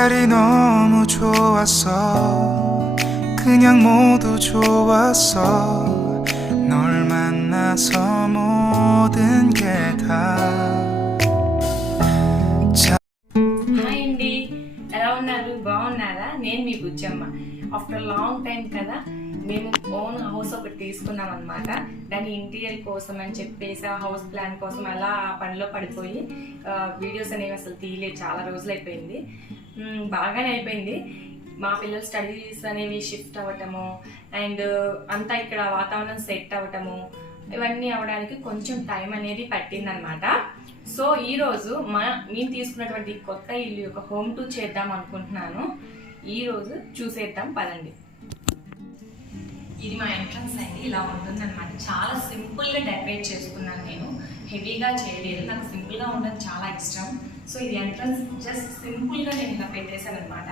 햇살이 너무 좋았어 그냥 모두 좋았어 널 만나서 모든 게다 hi అండి ఎలా ఉన్నారు బాగున్నారా నేను మీ బుజ్జమ్మ ఆఫ్టర్ లాంగ్ టైం కదా మేము ఓన్ హౌస్ ఒకటి తీసుకున్నాం అనమాట దాని ఇంటీరియర్ కోసం అని చెప్పేసి ఆ హౌస్ ప్లాన్ కోసం అలా ఆ పనిలో పడిపోయి వీడియోస్ అనేవి అసలు తీయలేదు చాలా రోజులు అయిపోయింది మ్, బాగానే అయిపోయింది. మా పిల్లల స్టడీస్ అనేవి షిఫ్ట్ అవ్వటము అండ్ అంతా ఇక్కడ వాతావరణం సెట్ అవ్వటము ఇవన్నీ అవ్వడానికి కొంచెం టైం అనేది పట్టిందనమాట. సో ఈరోజు మా మేము తీసుకున్నటువంటి కొత్త ఇల్లు యొక్క హోమ్ టూర్ చేద్దాం అనుకుంటున్నాను. ఈ రోజు చూసేద్దాం పదండి. ఇది మా ఎంట్రన్స్ అండి. ఇలా ఉంటుంది అనమాట చాలా సింపుల్గా డెకరేట్ చేసుకున్నాను నేను. హెవీగా చేయలేదు. నాకు సింపుల్గా ఉండడం చాలా ఇష్టం. సో ఇది ఎంట్రన్స్ జస్ట్ సింపుల్గా నేను ఇలా పెట్టేశాను అనమాట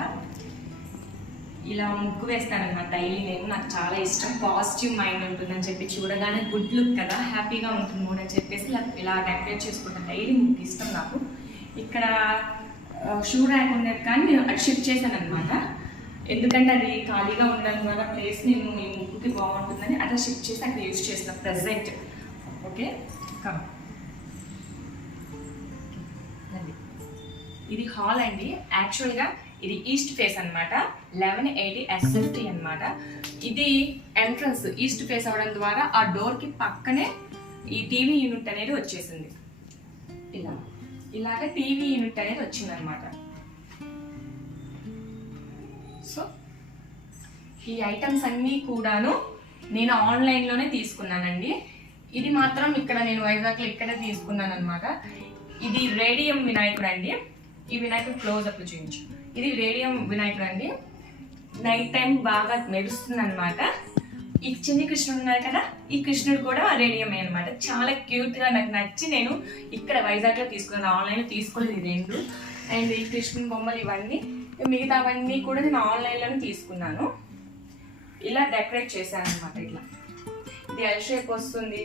ఇలా ముగ్గు వేస్తాను డైలీ నేను. నాకు చాలా ఇష్టం. పాజిటివ్ మైండ్ ఉంటుందని చెప్పి చూడగానే గుడ్ లుక్ కదా హ్యాపీగా ఉంటుంది మూడ్ అని చెప్పేసి ఇలా ఇలా డెకరేట్ చేసుకుంటాను డైలీ ముగ్గు ఇష్టం నాకు. ఇక్కడ షూ ర్యాక్ ఉండేది కానీ నేను అటు షిఫ్ట్ చేశాను అనమాట ఎందుకంటే అది ఖాళీగా ఉండడం వల్ల ప్లేస్ నేను ఈ ముగ్గుకి బాగుంటుందని అట్లా షిఫ్ట్ చేసి అక్కడ యూజ్ చేసిన ప్రెసెంట్ ఓకే కమ్ ఇది హాల్ అండి. యాక్చువల్గా ఇది ఈస్ట్ ఫేస్ అన్నమాట. లెవెన్ ఎయిటీ ఎస్ఎఫ్టీ అన్నమాట. ఇది ఎంట్రన్స్ ఈస్ట్ ఫేస్ అవ్వడం ద్వారా ఆ డోర్కి పక్కనే ఈ టీవీ యూనిట్ అనేది వచ్చేసింది. ఇలా. ఇలాగ టీవీ యూనిట్ అనేది వచ్చింది అనమాట సో ఈ ఐటమ్స్ అన్నీ కూడాను నేను ఆన్లైన్లోనే తీసుకున్నానండి. ఇది మాత్రం ఇక్కడ నేను వైజాగ్లో ఇక్కడే తీసుకున్నాను అనమాట ఇది రేడియం వినాయకుడు అండి. ఈ వినాయకుడు క్లోజ్ అప్ చూపించు. ఇది రేడియం వినాయకుడు అండి. నైట్ టైం బాగా మెరుస్తుంది అనమాట ఈ చిన్ని కృష్ణుడు ఉన్నారు కదా ఈ కృష్ణుడు కూడా రేడియమే అనమాట చాలా క్యూట్గా నాకు నచ్చి నేను ఇక్కడ వైజాగ్లో తీసుకున్నాను ఆన్లైన్లో తీసుకోలేదు రెండు. అండ్ ఈ కృష్ణుని బొమ్మలు ఇవన్నీ మిగతావన్నీ కూడా నేను ఆన్లైన్లోనే తీసుకున్నాను. ఇలా డెకరేట్ చేశాను అనమాట ఇట్లా. ఇది ఎల్ షేప్ వస్తుంది.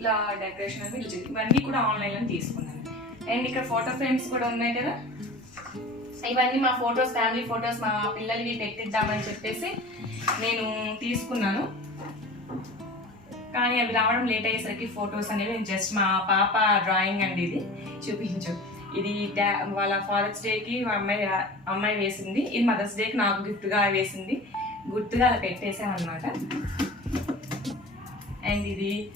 ఇలా డెకరేషన్ అనేది ఇవన్నీ కూడా ఆన్లైన్ తీసుకున్నాను. అండ్ ఇక్కడ ఫోటో ఫ్రేమ్స్ కూడా ఉన్నాయి కదా? ఇవన్నీ మా ఫొటోస్ ఫ్యామిలీ ఫొటోస్ మా పిల్లలవి పెట్టిద్దామని చెప్పేసి నేను తీసుకున్నాను. కానీ అవి రావడం లేట్ అయ్యేసరికి ఫొటోస్ అనేవి నేను జస్ట్ మా పాప డ్రాయింగ్ అండి ఇది. చూపించు. ఇది డా- వాళ్ళ ఫాదర్స్ డేకి అమ్మాయి అమ్మాయి వేసింది. ఇది మదర్స్ డేకి నాకు గిఫ్ట్గా వేసింది. గుర్తుగా అలా పెట్టేసామన్నమాట అండ్ ఇది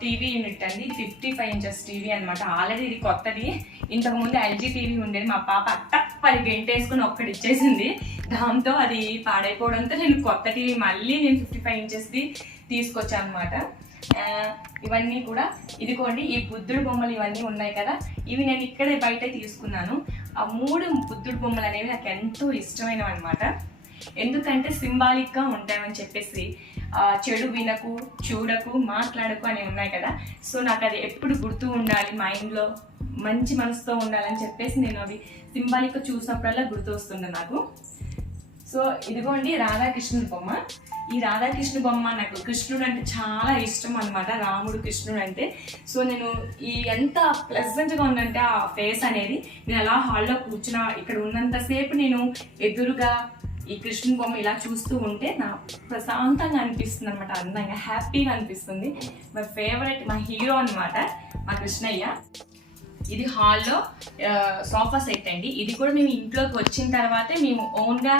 టీవీ యూనిట్ అండి ఫిఫ్టీ ఫైవ్ ఇంచెస్ టీవీ అనమాట ఆల్రెడీ ఇది కొత్తది. ఇంతకు ముందు ఎల్జీ టీవీ ఉండేది. మా పాప అట్టప్పని గెంటేసుకుని ఒక్కటి ఇచ్చేసింది. దాంతో అది పాడైపోవడంతో నేను కొత్త టీవీ మళ్ళీ నేను ఫిఫ్టీ ఫైవ్ ఇంచెస్ది తీసుకొచ్చాను అనమాట ఇవన్నీ కూడా ఇదిగోండి ఈ బుద్ధుడు బొమ్మలు ఇవన్నీ ఉన్నాయి కదా. ఇవి నేను ఇక్కడే బయట తీసుకున్నాను. ఆ మూడు బుద్ధుడు బొమ్మలు అనేవి నాకు ఎంతో ఇష్టమైనవి అనమాట ఎందుకంటే సింబాలిక్గా ఉంటాయని చెప్పేసి చెడు వినకు చూడకు మాట్లాడకు అని ఉన్నాయి కదా. సో నాకు అది ఎప్పుడు గుర్తు ఉండాలి మైండ్లో మంచి మనసుతో ఉండాలని చెప్పేసి నేను అవి సింబాలిక్ చూసినప్పుడల్లా గుర్తు వస్తుంది నాకు. సో ఇదిగోండి రాధాకృష్ణుడి బొమ్మ. ఈ రాధాకృష్ణ బొమ్మ నాకు కృష్ణుడు అంటే చాలా ఇష్టం అనమాట రాముడు కృష్ణుడు అంటే. సో నేను ఈ ఎంత ప్లెజెంట్గా ఉందంటే ఆ ఫేస్ అనేది నేను అలా హాల్లో కూర్చున్న ఇక్కడ ఉన్నంతసేపు నేను ఎదురుగా ఈ కృష్ణుని బొమ్మ ఇలా చూస్తూ ఉంటే నా ప్రశాంతంగా అనిపిస్తుంది అనమాట అందంగా హ్యాపీగా అనిపిస్తుంది. మై ఫేవరెట్ మా హీరో అన్నమాట మా కృష్ణయ్య. ఇది హాల్లో సోఫా సెట్ అండి. ఇది కూడా మేము ఇంట్లోకి వచ్చిన తర్వాతే మేము ఓన్గా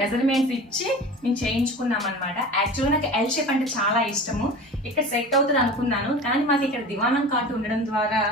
మెజర్మెంట్స్ ఇచ్చి మేము చేయించుకున్నాం అనమాట యాక్చువల్గా నాకు ఎల్ షేప్ అంటే చాలా ఇష్టము. ఇక్కడ సెట్ అవుతుంది అనుకున్నాను కానీ మాకు ఇక్కడ దివానం కార్డు ఉండడం ద్వారా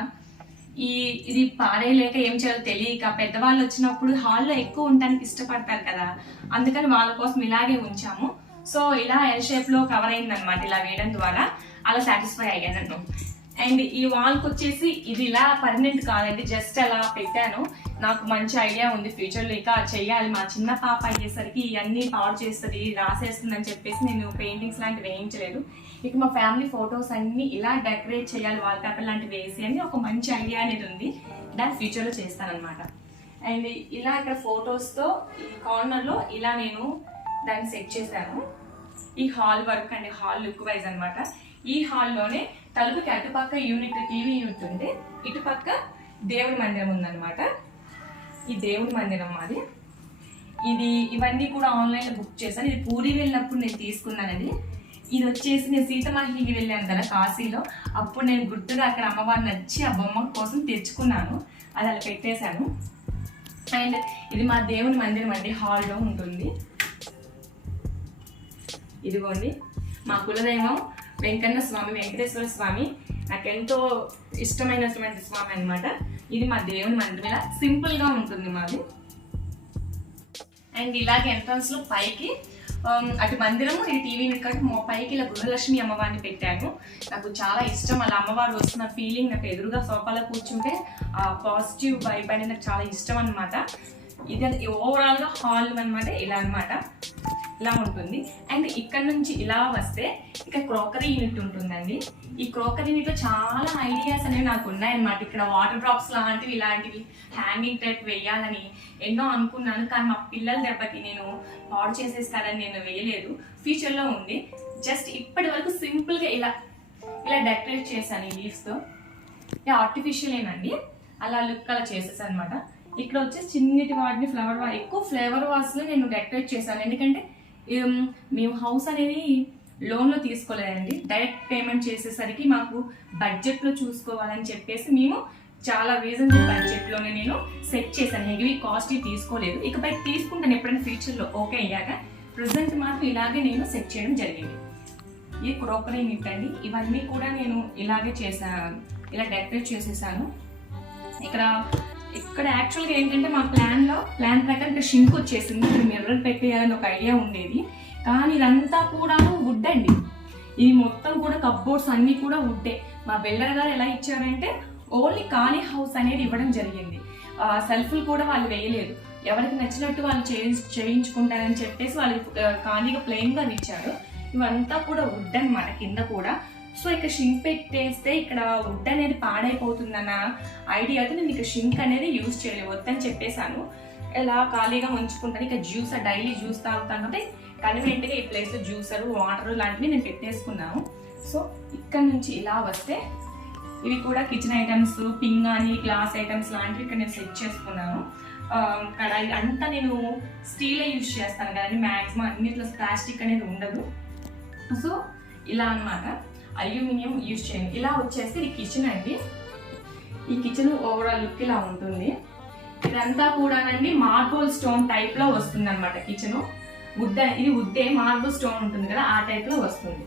ఈ ఇది పాడేయలేక ఏం చేయాలో తెలియక పెద్దవాళ్ళు వచ్చినప్పుడు హాల్లో ఎక్కువ ఉండడానికి ఇష్టపడతారు కదా. అందుకని వాళ్ళ కోసం ఇలాగే ఉంచాము. సో ఇలా ఎల్ షేప్లో కవర్ అయింది అనమాట ఇలా వేయడం ద్వారా. అలా సాటిస్ఫై అయ్యాను నన్ను. అండ్ ఈ వాల్ వచ్చేసి ఇది ఇలా పర్మనెంట్ కాదండి జస్ట్ అలా పెట్టాను. నాకు మంచి ఐడియా ఉంది ఫ్యూచర్లో. ఇక చెయ్యాలి మా చిన్న పాప అయ్యేసరికి ఇవన్నీ పాడు చేస్తుంది రాసేస్తుంది అని చెప్పేసి నేను పెయింటింగ్స్ లాంటివి వేయించలేదు. ఇక మా ఫ్యామిలీ ఫొటోస్ అన్ని ఇలా డెకరేట్ చేయాలి వాల్ పేపర్ లాంటివి వేసి అని ఒక మంచి ఐడియా అనేది ఉంది. దాన్ని ఫ్యూచర్లో చేస్తానమాట అండ్ ఇలా ఇక్కడ ఫొటోస్తో ఈ కార్నర్లో ఇలా నేను దాన్ని సెట్ చేశాను. ఈ hall work and hall look wise అనమాట ఈ హాల్లోనే తలుపుకి అటుపక్క యూనిట్ టీవీ యూనిట్ ఉంది. ఇటుపక్క దేవుడి మందిరం ఉందన్నమాట. ఈ దేవుడి మందిరం మాది. ఇది ఇవన్నీ కూడా ఆన్లైన్లో బుక్ చేశాను. ఇది పూరి వెళ్ళినప్పుడు నేను తీసుకున్నానండి ఇది వచ్చేసి నేను సీతమహికి వెళ్ళాను కదా కాశీలో. అప్పుడు నేను గుర్తుగా అక్కడ అమ్మవారు నచ్చి ఆ బొమ్మ కోసం తెచ్చుకున్నాను. అది అలా పెట్టేశాను. అండ్ ఇది మా దేవుని మందిరం అండి. హాల్లో ఉంటుంది. ఇదిగోండి. మా కులదైవం వెంకన్న స్వామి వెంకటేశ్వర స్వామి. నాకెంతో ఇష్టమైనటువంటి స్వామి అన్నమాట. ఇది మా దేవుని మందిరం. ఇలా సింపుల్గా ఉంటుంది మాది. అండ్ ఇలాగే ఎంట్రన్స్లో పైకి Um, అటు మందిరం ఇది టీవీని కాబట్టి మా పైకి ఇలా గృహలక్ష్మి అమ్మవారిని పెట్టాను నాకు చాలా ఇష్టం. అలా అమ్మవారు వస్తున్న ఫీలింగ్ నాకు ఎదురుగా సోఫాలో కూర్చుంటే ఆ పాజిటివ్ వైబ్ అనేది నాకు చాలా ఇష్టం అనమాట ఇది ఓవరాల్గా హాల్ అన్నమాట ఇలా అన్నమాట. ఇలా ఉంటుంది. అండ్ ఇక్కడ నుంచి ఇలా వస్తే ఇక్కడ క్రోకరీ యూనిట్ ఉంటుందండి. ఈ క్రోకరీ యూనిట్లో చాలా ఐడియాస్ అనేవి నాకు ఉన్నాయన్నమాట. ఇక్కడ వాటర్ డ్రాప్స్ లాంటివి ఇలాంటివి హ్యాంగింగ్ టైప్ వేయాలని ఎన్నో అనుకున్నాను. కానీ మా పిల్లల దెబ్బకి నేను పాడు చేసేస్తానని నేను వేయలేదు. ఫ్యూచర్లో ఉంది. జస్ట్ ఇప్పటి వరకు సింపుల్గా ఇలా ఇలా డెకరేట్ చేశాను ఈ లీవ్స్తో ఆర్టిఫిషియల్ ఏనండి. అలా లుక్ అలా చేసేసాను అనమాట ఇక్కడ వచ్చేసి చిన్నిటి వాటిని ఫ్లవర్ వా ఎక్కువ ఫ్లేవర్ వాస్లో నేను డెకరేట్ చేశాను. ఎందుకంటే మేము హౌస్ అనేది లోన్లో తీసుకోలేదండి. డైరెక్ట్ పేమెంట్ చేసేసరికి మాకు బడ్జెట్లో చూసుకోవాలని చెప్పేసి మేము చాలా రీజన్స్ బడ్జెట్లోనే నేను సెట్ చేశాను. హెవీ కాస్ట్ తీసుకోలేదు. ఇకపై తీసుకుంటాను ఎప్పుడైనా ఫ్యూచర్లో ఓకే అయ్యాక. ప్రజెంట్ మాత్రం ఇలాగే నేను సెట్ చేయడం జరిగింది. ఈ క్రోకరీ నిట్ అండి ఇవన్నీ కూడా నేను ఇలాగే చేశాను ఇలా డెకరేట్ చేసేసాను. ఇక్కడ ఇక్కడ యాక్చువల్గా ఏంటంటే మా ప్లాన్లో ప్లాన్ ప్రకారం ఇక్కడ షింక్ వచ్చేసింది. ఇక్కడ మిర్రర్ పెట్టేయాలని ఒక ఐడియా ఉండేది. కానీ ఇదంతా కూడా వుడ్ అండి. ఇది మొత్తం కూడా కప్బోర్డ్స్ అన్నీ కూడా వుడ్డే మా బిల్డర్ గారు ఎలా ఇచ్చారంటే ఓన్లీ ఖాళీ హౌస్ అనేది ఇవ్వడం జరిగింది. సెల్ఫ్లు కూడా వాళ్ళు వేయలేదు. ఎవరికి నచ్చినట్టు వాళ్ళు చేయించు చేయించుకుంటారని చెప్పేసి వాళ్ళు ఖాళీగా ప్లెయిన్గా ఇచ్చారు. ఇవంతా కూడా వుడ్ అనమాట కింద కూడా. సో ఇక్కడ షింక్ పెట్టేస్తే ఇక్కడ వుడ్ అనేది పాడైపోతుందన్న ఐడియాతో నేను ఇక షింక్ అనేది యూజ్ చేయలేదు వద్దని చెప్పేశాను. ఇలా ఖాళీగా ఉంచుకుంటాను ఇక జ్యూస్ డైలీ జ్యూస్ తాగుతాను కాబట్టి కన్వీనియంట్గా ఈ ప్లేస్లో జ్యూసర్ వాటర్ లాంటివి నేను పెట్టేసుకున్నాను. సో ఇక్కడ నుంచి ఇలా వస్తే ఇవి కూడా కిచెన్ ఐటమ్స్ పింగాని గ్లాస్ ఐటమ్స్ లాంటివి ఇక్కడ నేను సెట్ చేసుకున్నాను. కడాయి అంతా నేను స్టీలే యూజ్ చేస్తాను కదండి మ్యాక్సిమం అన్నిట్లో ప్లాస్టిక్ అనేది ఉండదు. సో ఇలా అన్నమాట. అల్యూమినియం యూజ్ చేయండి. ఇలా వచ్చేసి ఇది కిచెన్ అండి ఈ కిచెన్ ఓవరాల్ లుక్ ఇలా ఉంటుంది. ఇదంతా కూడానండి మార్బుల్ స్టోన్ టైప్లో వస్తుంది అనమాట కిచెన్ వుడ్ ఇది వుడ్డే మార్బుల్ స్టోన్ ఉంటుంది కదా ఆ టైప్లో వస్తుంది.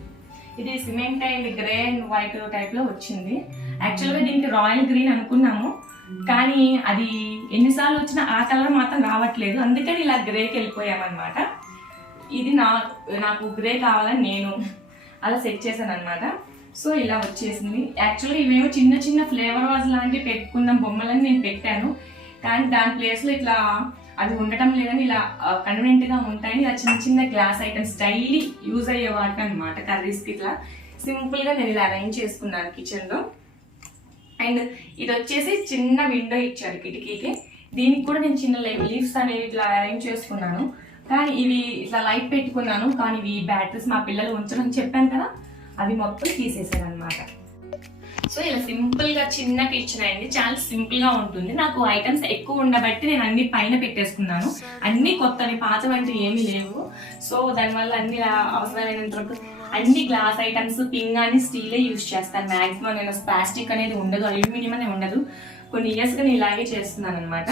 ఇది cement and grey and white టైప్లో వచ్చింది. యాక్చువల్గా దీనికి రాయల్ గ్రీన్ అనుకున్నాము. కానీ అది ఎన్నిసార్లు వచ్చినా ఆ కలర్ మాత్రం రావట్లేదు. అందుకని ఇలా గ్రేకి వెళ్ళిపోయామన్నమాట. ఇది నా నాకు గ్రే కావాలని నేను అలా సెట్ చేశాను అనమాట సో ఇలా వచ్చేసింది. యాక్చువల్గా ఇవేమో చిన్న చిన్న ఫ్లేవర్ వాజ్ లాంటివి పెట్టుకుందాం బొమ్మలని నేను పెట్టాను. కానీ దాని ప్లేస్లో ఇట్లా అవి ఉండటం లేదని ఇలా కన్వీనియంట్గా ఉంటాయని ఇలా చిన్న చిన్న గ్లాస్ ఐటమ్స్ డైలీ యూజ్ అయ్యే వాటి అనమాట కర్రీస్కి ఇట్లా. సింపుల్గా నేను ఇలా అరేంజ్ చేసుకున్నాను కిచెన్లో. అండ్ ఇది వచ్చేసి చిన్న విండో ఇచ్చారు కిటికీకి. దీనికి కూడా నేను చిన్న లీవ్స్ అనేవి ఇట్లా అరేంజ్ చేసుకున్నాను. కానీ ఇవి ఇట్లా లైట్ పెట్టుకున్నాను కానీ ఇవి బ్యాటరీస్ మా పిల్లలు ఉంచడం చెప్పాను కదా అవి మొత్తం తీసేసాను అనమాట సో ఇలా సింపుల్గా చిన్న కిచెన్ అయింది చాలా సింపుల్గా ఉంటుంది. నాకు ఐటమ్స్ ఎక్కువ ఉండబట్టి నేను అన్ని పైన పెట్టేసుకున్నాను. అన్ని కొత్తవి పాత ఏమీ లేవు. సో దానివల్ల అన్ని అవసరమైనంత అన్ని గ్లాస్ ఐటమ్స్ పింగ్ అని స్టీలే యూజ్ చేస్తాను. మాక్సిమం నేను ప్లాస్టిక్ అనేది ఉండదు అల్యూమినియం అనేది ఉండదు. కొన్ని ఇయర్స్గా నేను ఇలాగే చేస్తున్నాను అనమాట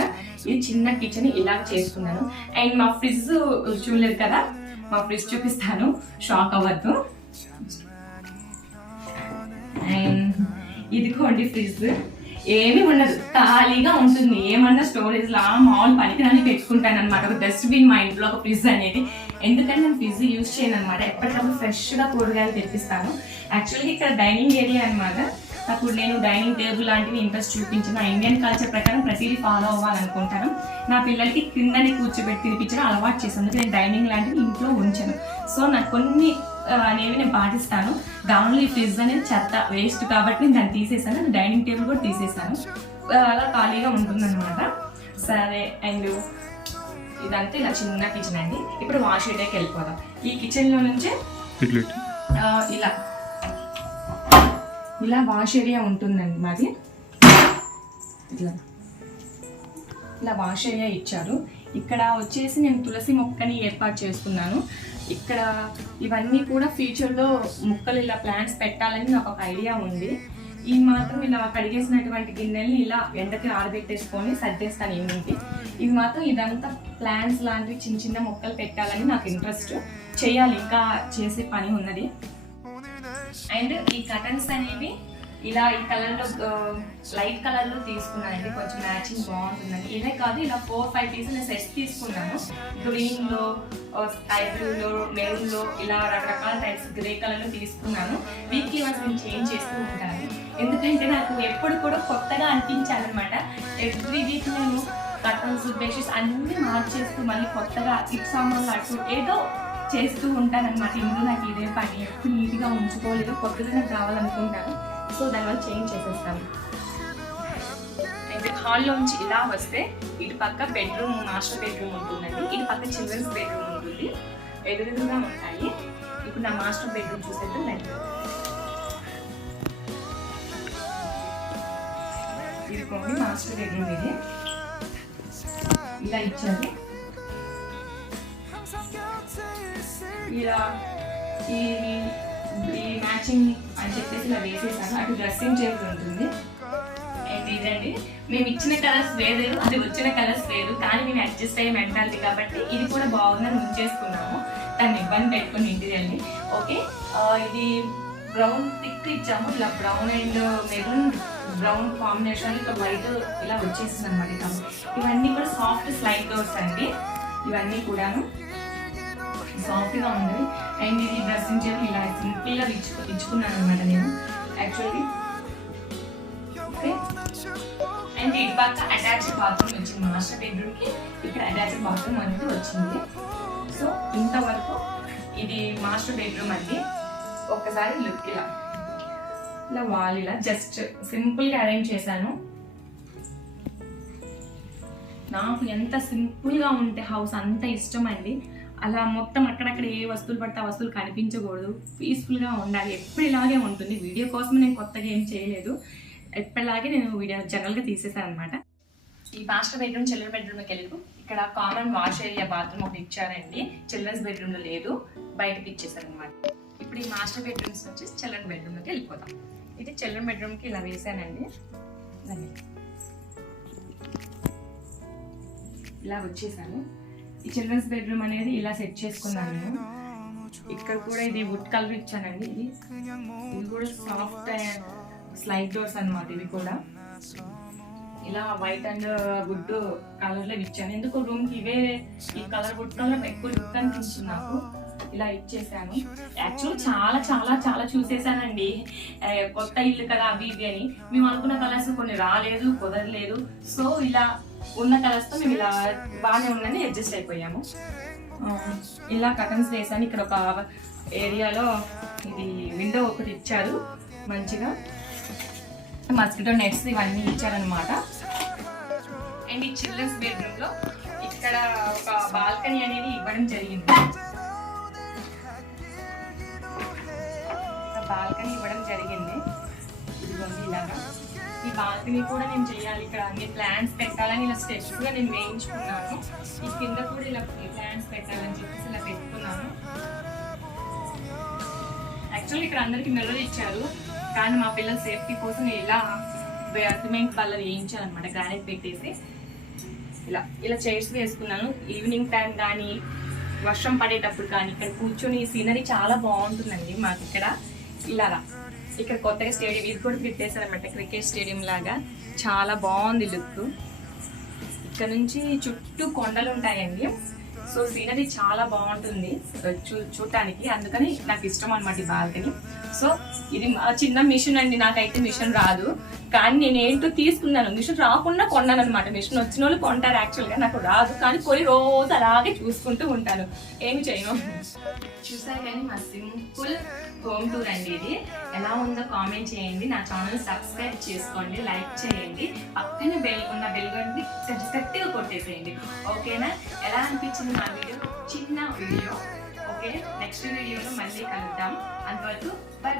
ఇది చిన్న కిచెన్ ఇలా చేసుకున్నాను అండ్ మా ఫ్రిడ్జ్ చూడలేదు కదా? మా ఫ్రిడ్జ్ చూపిస్తాను. షాక్ అవ్వద్దు. అండ్ ఇదిగోండి ఫ్రిడ్జ్ ఏమి ఉండదు. ఖాళీగా ఉంటుంది. ఏమన్నా స్టోరేజ్ లా మామూలు పనికిరాని పెట్టుకుంటాను అనమాట ఒక డస్ట్బిన్ మా ఇంట్లో ఒక ఫ్రిడ్జ్ అనేది. ఎందుకంటే నేను ఫ్రిడ్జ్ యూజ్ చేయను అనమాట ఎప్పటికప్పుడు ఫ్రెష్గా కూరగాయలు తెప్పిస్తాను. యాక్చువల్గా ఇక్కడ డైనింగ్ ఏరియా అన్నమాట. అప్పుడు నేను డైనింగ్ టేబుల్ లాంటివి ఇంట్రెస్ట్ చూపించిన. నా ఇండియన్ కల్చర్ ప్రకారం ప్రతిదీ ఫాలో అవ్వాలనుకుంటాను. నా పిల్లలకి కిందని కూర్చోబెట్టి తినిపించడం అలవాటు అందుకే నేను డైనింగ్ లాంటివి ఇంట్లో ఉంచాను. సో నాకు కొన్ని అనేవి నేను పాటిస్తాను. దానిలో ఈ ఫ్రిడ్జ్ అనేది చెత్త వేస్ట్ కాబట్టి నేను దాన్ని తీసేసాను డైనింగ్ టేబుల్ కూడా తీసేసాను అలా ఖాళీగా ఉంటుందన్నమాట. సరే అండ్ ఇదంతా ఇలా చిన్న కిచెన్ అండి. ఇప్పుడు వాష్ ఏరియాకి వెళ్ళిపోదాం. ఈ కిచెన్లో నుంచే ఇలా. ఇలా వాష్ ఏరియా ఉంటుందండి మాది. ఇట్లా. ఇలా వాష్ ఏరియా ఇచ్చారు. ఇక్కడ వచ్చేసి నేను తులసి మొక్కని ఏర్పాటు చేసుకున్నాను. ఇక్కడ ఇవన్నీ కూడా ఫ్యూచర్లో మొక్కలు ఇలా ప్లాంట్స్ పెట్టాలని నాకు ఒక ఐడియా ఉంది. ఈ మాత్రం ఇలా కడిగేసినటువంటి గిన్నెల్ని ఇలా ఎండకి ఆరబెట్టేసుకొని సర్దేస్తాను ఏమిటి ఇవి మాత్రం ఇదంతా ప్లాంట్స్ లాంటివి చిన్న చిన్న మొక్కలు పెట్టాలని నాకు ఇంట్రెస్ట్ చేయాలి ఇంకా చేసే పని ఉన్నది. అండ్ ఈ కటన్స్ అనేవి ఇలా ఈ కలర్లో లైట్ కలర్లో తీసుకున్నానండి కొంచెం మ్యాచింగ్ బాగుంటుందని. ఇదే కాదు ఇలా ఫోర్ ఫైవ్ పీస్ నేను సెట్స్ తీసుకున్నాను. గ్రీన్లో స్కై బ్లూ లో మెరూన్లో ఇలా రకరకాల టైప్స్ గ్రే కలర్లో తీసుకున్నాను. వీక్లీ వన్స్ నేను చేంజ్ చేస్తూ ఉంటాను. ఎందుకంటే నాకు ఎప్పుడు కూడా కొత్తగా అనిపించాలన్నమాట. ఎవ్రీ వీక్ నేను కటన్స్ బెడ్షీట్స్ అన్ని మార్చేస్తూ మళ్ళీ కొత్తగా ఇప్ సామాన్లు అటు ఏదో చేస్తూ ఉంటానన్నమాట. ఇంట్లో నాకు ఇదే పని? ఎప్పుడు నీట్గా ఉంచుకోలేదు. కొత్తగా నాకు కావాలనుకుంటాను. సో దానివల్ల చేంజ్ చేసేస్తాను. అయితే హాల్లోంచి ఇలా వస్తే ఇటు పక్క బెడ్రూమ్ మాస్టర్ బెడ్రూమ్ ఉంటుందండి. ఇటు పక్క చిల్డ్రన్స్ బెడ్రూమ్ ఉంటుంది. ఎదురెదురుగా ఉంటాయి. ఇప్పుడు నా మాస్టర్ బెడ్రూమ్ చూసేద్దాం. రండి ఇదిగోండి మాస్టర్ బెడ్రూమ్ ఇది. ఇలా ఇచ్చారు. ఇలా ఈ ఈ మ్యాచింగ్ అని చెప్పేసి ఇలా వేసేసాను. అటు డ్రెస్సింగ్ టేబుల్ ఉంటుంది. అండ్ ఇదండి. మేము ఇచ్చిన కలర్స్ వేరు అది వచ్చిన కలర్స్ వేరు కానీ మేము అడ్జస్ట్ అయ్యే మెంటాలిటీ కాబట్టి ఇది కూడా బాగుందని ఉంచేసుకున్నాము దాన్ని ఇబ్బంది పెట్టుకుని ఇంటిదండి ఓకే? ఇది బ్రౌన్ థిక్ ఇచ్చాము. ఇలా brown and maroon brown combination ఇంకా వైట్ ఇలా వచ్చేసింది అనమాట ఇవన్నీ కూడా సాఫ్ట్ స్లైడ్ డోర్స్ అండి. ఇవన్నీ కూడాను. సాఫ్ట్గా ఉంది. అండ్ ఇది డ్రెస్సింగ్ టేబుల్ ఇలా సింపుల్గా ఇచ్చు ఇచ్చుకున్నాను అనమాట నేను యాక్చువల్లీ. ఓకే. అండ్ ఇటు పక్క అటాచ్డ్ బాత్రూమ్ వచ్చింది మాస్టర్ బెడ్రూమ్కి. ఇక్కడ అటాచ్డ్ బాత్రూమ్ అనేది వచ్చింది. సో ఇంతవరకు ఇది మాస్టర్ బెడ్రూమ్ అండి. ఒక్కసారి లుక్ ఇలా. ఇలా వాల్ ఇలా జస్ట్ సింపుల్గా అరేంజ్ చేశాను. నాకు ఎంత సింపుల్గా ఉంటే హౌస్ అంత ఇష్టం అండి. అలా మొత్తం అక్కడక్కడ ఏ వస్తువులు పడితే ఆ వస్తువులు కనిపించకూడదు. పీస్ఫుల్గా ఉండాలి. ఎప్పుడు ఇలాగే ఉంటుంది. వీడియో కోసం నేను కొత్తగా ఏం చేయలేదు. ఎప్పటిలాగే నేను వీడియో జనరల్గా తీసేసాను అనమాట ఈ మాస్టర్ బెడ్రూమ్ చిల్డ్రన్ బెడ్రూమ్కి లోకి వెళ్ళి ఇక్కడ కామన్ వాష్ ఏరియా బాత్రూమ్ ఒకటి ఇచ్చారండి. చిల్డ్రన్స్ బెడ్రూమ్లో లేదు. బయటకి ఇచ్చేసారు అనమాట ఇప్పుడు ఈ మాస్టర్ బెడ్రూమ్స్ వచ్చి చిల్డ్రన్ బెడ్రూమ్లోకి వెళ్ళిపోతాం ఇది చిల్డ్రన్ బెడ్రూమ్కి ఇలా వేసానండి. ఇలా వచ్చేసాను. ఈ చిల్డ్రన్స్ బెడ్రూమ్ అనేది ఇలా సెట్ చేసుకున్నాను. నేను ఇక్కడ కూడా ఇది వుడ్ కలర్ ఇచ్చానండి ఇది. ఇది కూడా సాఫ్ట్ స్లైడ్ డోర్స్ అన్నమాట ఇవి కూడా. ఇలా వైట్ అండ్ వుడ్ కలర్లో ఇచ్చాను. ఎందుకు రూమ్కి ఇవే ఈ కలర్ వుడ్ కలర్ ఎక్కువ లుక్ అనిపించింది నాకు. ఇలా ఇచ్చేసాను. యాక్చువల్ చాలా చాలా చాలా చూసేసానండి. కొత్త ఇల్లు కదా అవి ఇవి అని. మేము అనుకున్న కలర్స్ కొన్ని రాలేదు కుదరలేదు. సో ఇలా ఉన్న కలర్స్తో మేము ఇలా బాగానే ఉందని అడ్జస్ట్ అయిపోయాము. ఇలా కటన్స్ వేసాను. ఇక్కడ ఒక ఏరియాలో ఇది విండో ఒకటి ఇచ్చారు మంచిగా. మస్కిటో నెట్స్ ఇవన్నీ ఇచ్చారనమాట అండ్ ఈ చిల్డ్రన్స్ బెడ్రూమ్లో ఇక్కడ ఒక బాల్కనీ అనేది ఇవ్వడం జరిగింది. బాల్కనీ ఇవ్వడం జరిగింది. ఇదిగోండి ఇలాగా. ఈ బాల్కనీ కూడా నేను చేయాలి. ఇక్కడ అన్ని ప్లాంట్స్ పెట్టాలని ఇలా స్టెప్స్గా నేను వేయించుకున్నాను. ఈ కింద కూడా ఇలా ప్లాంట్స్ పెట్టాలని చెప్పేసి ఇలా పెట్టుకున్నాను. యాక్చువల్లీ ఇక్కడ అందరికి మిర్రర్ ఇచ్చారు. కానీ మా పిల్లల సేఫ్టీ కోసం ఇలా సిమెంట్ కలర్ వేయించాలన్నమాట అనమాట గ్రానైట్ పెట్టేసి. ఇలా ఇలా చైర్స్ వేసుకున్నాను. ఈవినింగ్ టైం కానీ వర్షం పడేటప్పుడు కానీ ఇక్కడ కూర్చొని సీనరీ చాలా బాగుంటుందండి మాకు ఇక్కడ. ఇలాగా. ఇక్కడ కొత్తగా స్టేడియం ఇది కూడా పెట్టేశారు అనమాట క్రికెట్ స్టేడియం లాగా. చాలా బాగుంది లుక్ ఇక్కడ నుంచి చుట్టూ కొండలు ఉంటాయండి. సో సీనరీ చాలా బాగుంటుంది చూ చూడటానికి. అందుకని నాకు ఇష్టం అనమాట ఈ బాల్కనీ సో ఇది చిన్న మిషన్ అండి నాకైతే మిషన్ రాదు. కానీ నేను ఏంటో తీసుకున్నాను. మిషన్ రాకుండా కొన్నాను అనమాట మిషన్ వచ్చిన వాళ్ళు కొంటారు యాక్చువల్గా నాకు రాదు. కానీ కొన్ని రోజు అలాగే చూసుకుంటూ ఉంటాను. ఏమి చేయను. చూసారు కానీ మా సింపుల్ హోమ్ టూర్ అండి ఇది. ఎలా ఉందో కామెంట్ చేయండి. నా ఛానల్ సబ్స్క్రైబ్ చేసుకోండి. లైక్ చేయండి. పక్కన బెల్ ఉన్న బెల్ గంటని గట్టిగా కొట్టేసేయండి. ఓకేనా? ఎలా అనిపించింది మా వీడియో చిన్న వీడియో ఓకే? నెక్స్ట్ వీడియోలో మళ్ళీ కలుద్దాం. అంతవరకు బై బాయ్